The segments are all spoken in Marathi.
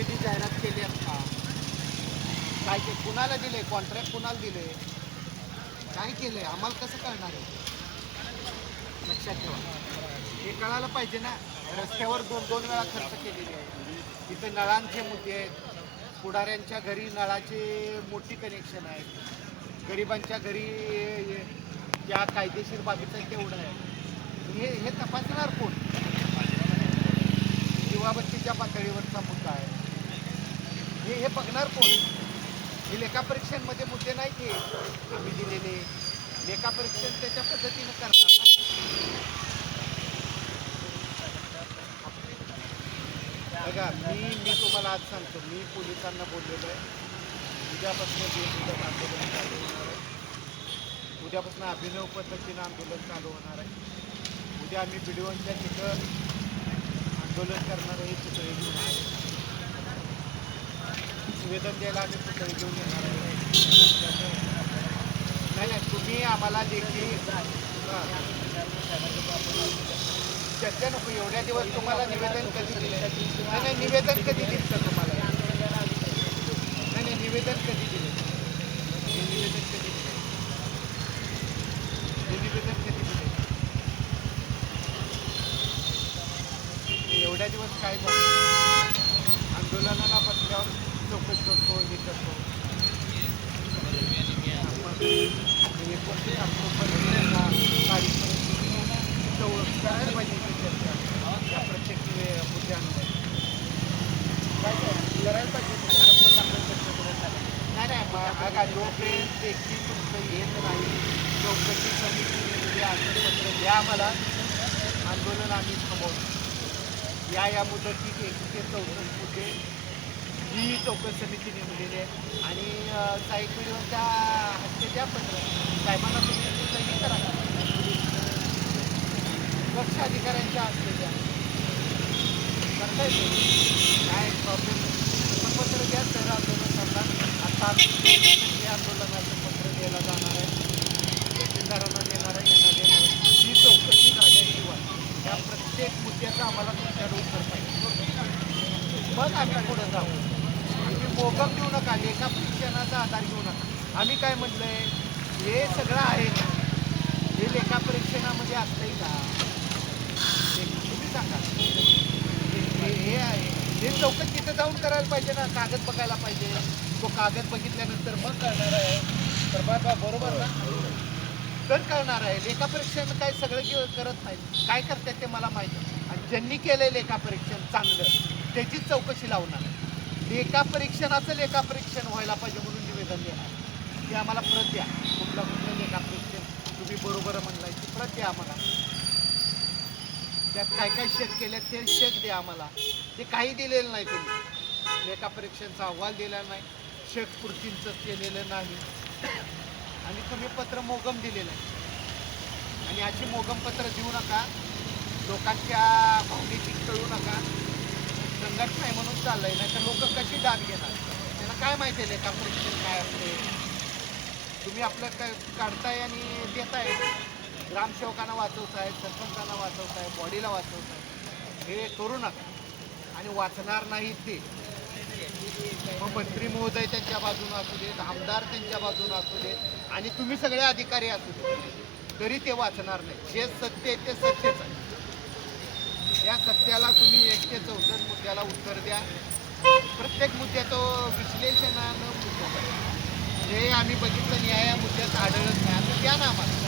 निविदी जाहिरात केली आहेत का काय ते कुणाला दिले? कॉन्ट्रॅक्ट कुणाला दिले? काय केलंय? आम्हाला कसं कळणार आहे? लक्षात ठेवा. हे कळायला पाहिजे ना. रस्त्यावर दोन दोन वेळा खर्च केलेले आहे तिथे नळांचे मुद्दे आहेत. पुढाऱ्यांच्या घरी नळाचे मोठी कनेक्शन आहेत. गरिबांच्या घरी या कायदेशीर बाबीचं तेवढं आहे. हे हे तपासणार कोण? दिवाबत्तीच्या पातळीवरचा मुद्दा आहे. हे हे बघणार कोण? हे लेखापरीक्षांमध्ये मुद्दे नाही की आम्ही दिलेले. लेखापरीक्षण त्याच्या पद्धतीनं करणार नाही. बघा मी मी तुम्हाला आज सांगतो मी पोलिसांना बोललेलो आहे. उद्यापासून बेमुदत आंदोलन चालू होणार आहे. उद्यापासून अभिनव पद्धतीनं आंदोलन चालू होणार आहे. उद्या आम्ही बिडिओंच्या तिथं आंदोलन करणार आहे तिथं घेऊन आहे निवेदन द्यायला आम्ही पुतळे घेऊन येणार आहे नाही नाही तुम्ही आम्हाला देखील चर्चा नको एवढ्या दिवस तुम्हाला निवेदन कधी दिले नाही नाही निवेदन कधी दिलं तुम्हाला? नाही नाही निवेदन कधी दिले निवेदन कधी दिले निवेदन कधी दिले एवढ्या दिवस काय आंदोलनाला चौकशी करतो हे करतो करायला पाहिजे या प्रत्येक मुद्द्यांवर काय करायला पाहिजे आपण नाही नाही बघा जोपर्यंत देखील तुमचं येत नाही चौकशी समिती म्हणजे द्या आम्हाला आंदोलन आम्ही थांबवतो या या मुदतीत एकशे ते चौसष्ट मुद्दे ही चौकशी समिती नेमलेली आहे. आणि साईक साहेब मिळवूनच्या हस्ते द्या पत्र साहेबांना तुम्ही करा. लक्ष अधिकाऱ्यांच्या हस्ते द्या. करता येते. काय प्रॉब्लेम नाही. पत्र द्या तर आंदोलन करणार आता आम्ही आंदोलनाचं पत्र द्यायला जाणार आहे. तहसीलदारांना देणार आहे यांना देणार आहे. ही चौकशी झाल्याशिवाय त्या प्रत्येक मुद्द्याचं आम्हाला तुमच्याकडे उत्तर पाहिजे मग आम्ही पुढे जाऊ. मोकम देऊ नका लेखा परीक्षणाचा आधार घेऊ नका. आम्ही काय म्हटलंय हे सगळं आहे हे लेखा परीक्षणामध्ये असतंय का? हे तुम्ही सांगा. हे- हे आहे. हे चौकट तिथं जाऊन करायला पाहिजे ना कागद बघायला पाहिजे. तो कागद बघितल्यानंतर मग कळणार आहे. तर बाबा बरोबर ना? तर कळणार आहे. लेखापरीक्षण काय सगळं करत नाही काय करतात ते मला माहिती आणि ज्यांनी केलंय लेखापरीक्षण चांगलं त्याचीच चौकशी लावणार. लेखापरीक्षणाचं लेखापरीक्षण व्हायला पाहिजे म्हणून निवेदन देणार. ते आम्हाला प्रत द्या. कुठलं कुठलं लेखापरीक्षण तुम्ही बरोबर म्हणलाय ती प्रत द्या आम्हाला. त्यात काय काय शेक केले ते शेक द्या आम्हाला. ते काही दिलेलं नाही तुम्ही. लेखापरीक्षणचा अहवाल दिला नाही. शेक कृतींचं केलेलं नाही. आणि तुम्ही पत्र मोगम दिलेलं आहे. आणि अशी मोगम पत्र देऊ नका. लोकांच्या भावनेची कळू नका. संघटना नाही म्हणून चाललंय नाही तर लोक कशी दाद घेणार? त्यांना काय माहिती आहे लेखा परीक्षण काय असते? तुम्ही आपलं काय काढताय आणि देताय. ग्रामसेवकांना वाचवताय सरपंचांना वाचवताय बॉडीला वाचवताय. हे करू नका आणि वाचणार नाही ते. मग मंत्री महोदय त्यांच्या बाजूने असू देत आमदार त्यांच्या बाजूने असू देत आणि तुम्ही सगळे अधिकारी असू देत. तरी ते वाचणार नाही. जे सत्य आहे ते सत्यच आहे. तुम्ही एक ते चौसष्ट मुद्द्याला उत्तर द्या. प्रत्येक मुद्द्याचं विश्लेषणानं द्या. जे आम्ही बघितलं न्याय या मुद्द्यात आढळत नाही. आता द्या ना आम्हाला.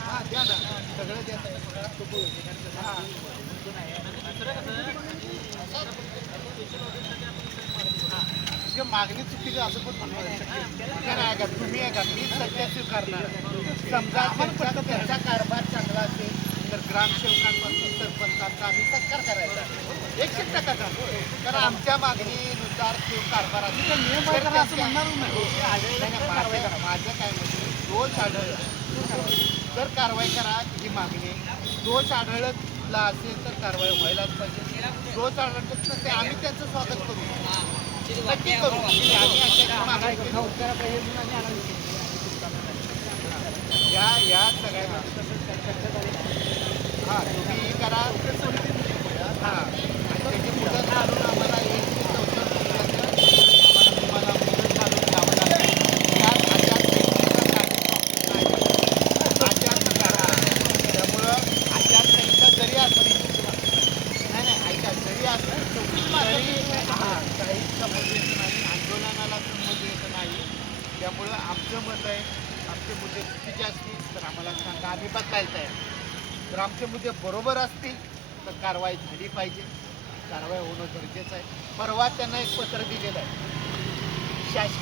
हां द्या ना. सगळं देत आहे हां जे मागणी चुकीची असं पण म्हणणार का तुम्ही आहे का मी सत्य स्वीकारणार समजा त्यांचा त्यांचा कारभार चांगला असेल तर ग्रामसेवकांपासून सरपंचांचा आम्ही सत्कार करायचा. एकशे टक्का कारण आमच्या मागणीनुसार तो कारभार असेल त्यांच्या- नाही, माझं काय म्हणजे दोष आढळला. तर कारवाई करा ही मागणी. दोष आढळला असेल तर कारवाई व्हायलाच पाहिजे. दोष आढळत नसते आम्ही त्यांचं स्वागत करू. नक्की करू या या सगळ्यांना हां तुम्ही करा हां त्याची मुदत घालून आम्हाला एक त्यामुळं आचारसंहिता जरी असली नाही नाही ऐका जरी असली चौकशी मार्ग काही संबंध येत नाही आंदोलनाला संबंध येत नाही. त्यामुळं आमचं मत आहे आमचे मुद्दे चुकीचे असतील तर आम्हाला सांगा. आम्ही बदलायचं आहे. जर आमचे मुद्दे बरोबर असतील तर कारवाई झाली पाहिजे. कारवाई होणं गरजेचं आहे. परवा त्यांना एक पत्र दिलेलं आहे. शासकीय